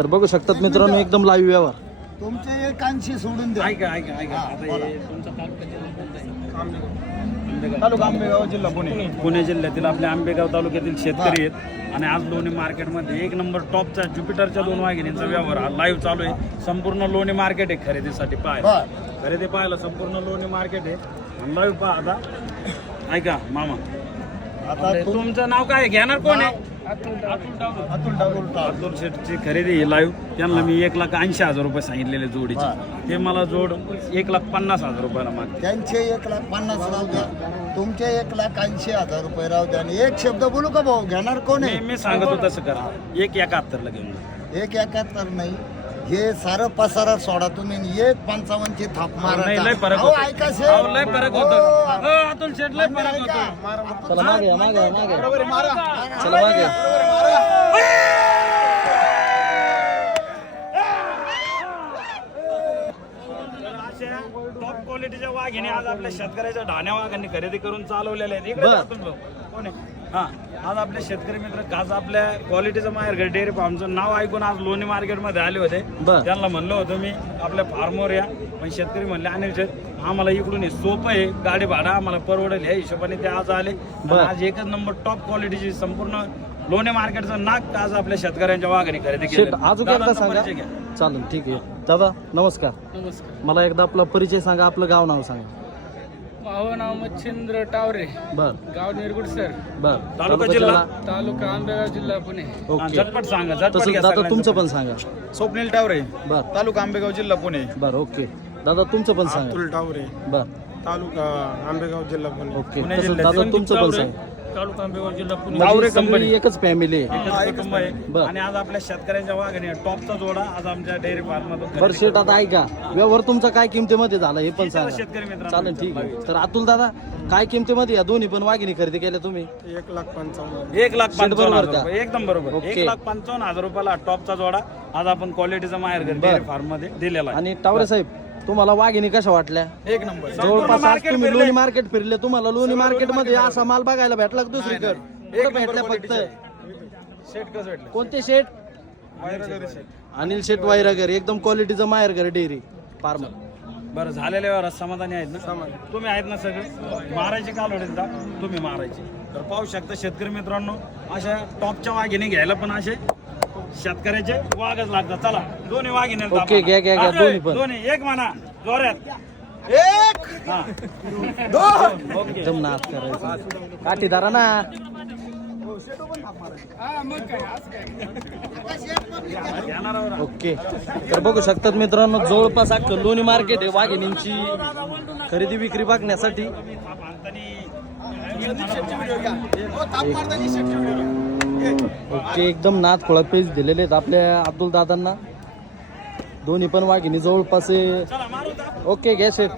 तर बघू शकतात मित्रांनो एकदम लाईव्ह व्यवहार. तुमचे एक 80 सोडून द्या. ऐका आता हे तुमचा तालुका आंबेगाव जिल्हा पुणे. पुणे जिल्ह्यातील आपल्या आंबेगाव तालुक्यातील शेतकरी आहेत आणि आज लोणी मार्केटमध्ये एक नंबर टॉपचा ज्युपिटरच्या 2 वाघिणींचा व्यवहार हा लाईव्ह चालू आहे. संपूर्ण लोणी मार्केट आहे खरेदीसाठी पाहायला. खरेदी पाहायला संपूर्ण लोणी मार्केट आहे. लाईव्ह पहा आता. ऐका मामा, आता तुमचं नाव काय घेणार कोण आहे? अतुल शेठची खरेदी आहे लाईव्ह. त्यांना मी 1,80,000 रुपये सांगितलेले जोडीचे. ते मला जोड 1,50,000 रुपयाला मागते. त्यांचे 1,50,000 राहू द्या, तुमचे 1,80,000 रुपये राहू द्या. आणि एक शब्द बोलू का भाऊ, घेणार कोण आहे? मी सांगतो तसं करा. 1,71 ला घेऊन जा. 1,71 नाही, हे सारं पसारा सोडा तुम्ही. 1,55 ची थाप मारा. नाही, लय फरक अहो, होतो. ऐका अहो, शेठ. लय फरक होतो. हो, अतुल शेठ लय फरक होतो. चला मागे या, मागे या, मागे या. मारा. चला मागे या. टॉप क्वालिटीच्या वाघिणी आज आपल्या शेतकऱ्याच्या ढाण्या वाघांनी खरेदी करून चालवलेल्या आहेत. इकडे बर. जातो भाऊ. कोण आहे? हा, आज आपले शेतकरी मित्र आज आपल्या क्वालिटीचं माहेरघर डेअरी फार्मचं नाव ऐकून आज लोणी मार्केटमध्ये आले होते. बर. त्यांना म्हणलं होतं मी आपल्या फार्मवर या, पण शेतकरी म्हणले अनिल शेठ आम्हाला इकडून हे सोपं आहे, गाडी भाडा आम्हाला परवडेल या हिशोबाने ते आज आले. बर. आणि आज एकच नंबर टॉप क्वालिटीची संपूर्ण लोणी मार्केटचं नाक आज आपल्या शेतकऱ्यांच्या वाघाने खरेदी शेठ केली. अजून एकदा दादांचा सांगा. परिचय घ्या. चालेल, ठीक आहे. दादा नमस्कार. नमस्कार. मला एकदा आपला परिचय सांगा, आपलं गाव नाव सांगा. माझं नाव मच्छिंद्र टावरे, बर गाव निरगुड सर, बर. तालुका जिल्हा? तालुका आंबेगाव, जिल्हा पुणे. हा, ओके. झटपट सांगा, झटपट तसं घ्या दादा सगळ्यांचं. तुमचं पण सांगा. स्वप्नील टावरे, बर तालुका आंबेगाव जिल्हा पुणे. बर ओके. दादा तुमचं पण सांगा. अतुल टावरे, बर तालुका आंबेगाव जिल्हा पुणे. ओके. पुणे तसं जिल्ह्यातील दादा तुमचं पण सांगा. तालुका आंबेगाव, जिल्हा पुणे. तावरे म्हणजे कंपनी. सगळी एकच फॅमिली आहे. एकच कुटुंब आहे. बर. आणि आज आपल्या शेतकऱ्यांच्या वाघाने टॉपचा जोडा आज आमच्या डेअरी फार्म मधून बरं शेठ आता ऐका, व्यवहार तुमचा काय किमतीमध्ये झाला हे पण सांगा. शेतकरी मित्रांनो चालेल, ठीक आहे. तर अतुल दादा काय किमतीमध्ये या दोन्ही पण वाघिणी खरेदी केल्या तुम्ही? 1,55,000. 1,55,000 का? रुपये एकदम बरोबर. ओके. 1,55,000 रुपयाला टॉपचा जोडा आज आपण क्वालिटीचा माहेरघर डेअरी फार्म मध्ये दिलेला आहे. आणि टावरे साहेब तुम्हाला वाघिणी कशा वाटल्या? एक नंबर. जवळपास आज मार्केट तुम्ही फिरले. लोणी मार्केट फिरले, तुम्हाला लोणी मार्केट मध्ये असा माल बघायला भेटला का दुसरीकडे? कुठं भेटला फक्त? शेट कसं भेटलं? कोणते शेठ? वायरगरी शेट. अनिल शेठ वायरागर, एकदम क्वालिटीचं माहेरघर डेअरी फार्म. बरं झालेल्या व्यवहारात समाधानी आहेत ना? तुम्ही आहेत ना सगळे? मारायची काल होईल का तुम्ही मारायची? तर पाहू शकता शेतकरी मित्रांनो, अशा टॉपच्या वाघिणी घ्यायला पण असे शेतकऱ्याचे वाघच लागतात. चला दोन्ही वाघिणी ओके, घ्या, घ्या, घ्या, दोन्ही पण. दोन्ही एक म्हणा जोऱ्यात. एक, हा, दोन. ओके. एकदम नाच करायचं. काठीदारा ना. घेणारावर ओके. तर बघू शकतात मित्रांनो, जवळपास अख्खं लोणी मार्केट आहे वाघिणींची खरेदी विक्री बघण्यासाठी. ओके, एकदम नाथ खोळा पेज दिलेले आहेत आपल्या अब्दुल दादांना. दोन्ही पण वाघिणी जवळपास आहे. ओके घ्या शेठ.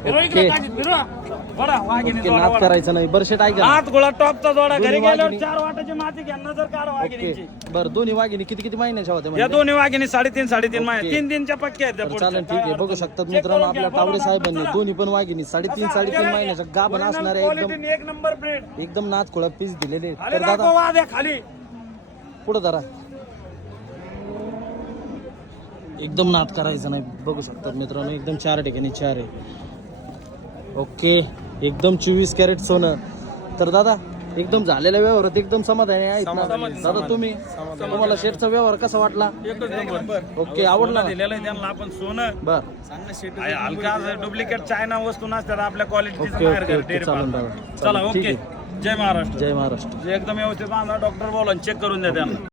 ओके बरं, वाघिणी ओके, जोडा नाद वाढ. करायचं नाही. बरं शेठ ऐका. हात गोळा टॉपचा जोडा घरी दोन्ही गेल्यावर वाघिणी. 4 वाटाची माती घ्या नजर काढ ओके वाघिणीची. बरं, दोन्ही वाघिणी किती किती महिन्याच्या होत्या या म्हणजे? दोन्ही वाघिणी 3.5 महिने ओके. 3 पक्के आहेत त्या तर पुढच्या. चालेल, ठीक आहे. बघू शकतात मित्रांनो आपल्या टावरे साहेबांनी दोन्ही पण वाघिणी 3.5 महिन्याच्या गाभण असणाऱ्या एकदम क्वालिटीने एक नंबर ब्रेड. एकदम नाथ खोळा पीस दिलेले आहेत. खाली तर दाखव दादा वाद आहे खाली. पुढे जरा एकदम नाद करायचं नाही. बघू शकतात मित्रांनो एकदम 4 ठिकाणी 4 आहे. ओके, एकदम 24 कॅरेट सोनं. तर दादा एकदम झालेल्या व्यवहारात एकदम समाधानी आहेत ना दादा तुम्ही? तुम्हाला शेअरचा व्यवहार कसा वाटला? एकच नंबर. ओके, आवडला ना? दिलेलं आहे त्यांना आपण सोनं. बर आहे, हलका डुप्लिकेट चायना वस्तू नसतात आपल्या क्वालिटीचं ओके, बाहेर ओके, घर ओके, डेअरी चालेल फार्म. दादा. चला चालेल, ठीक ओके. आहे. जय महाराष्ट्र. जय महाराष्ट्र. जे एकदम व्यवस्थित बांधा. डॉक्टर बोला चेक करून द्या त्यांना.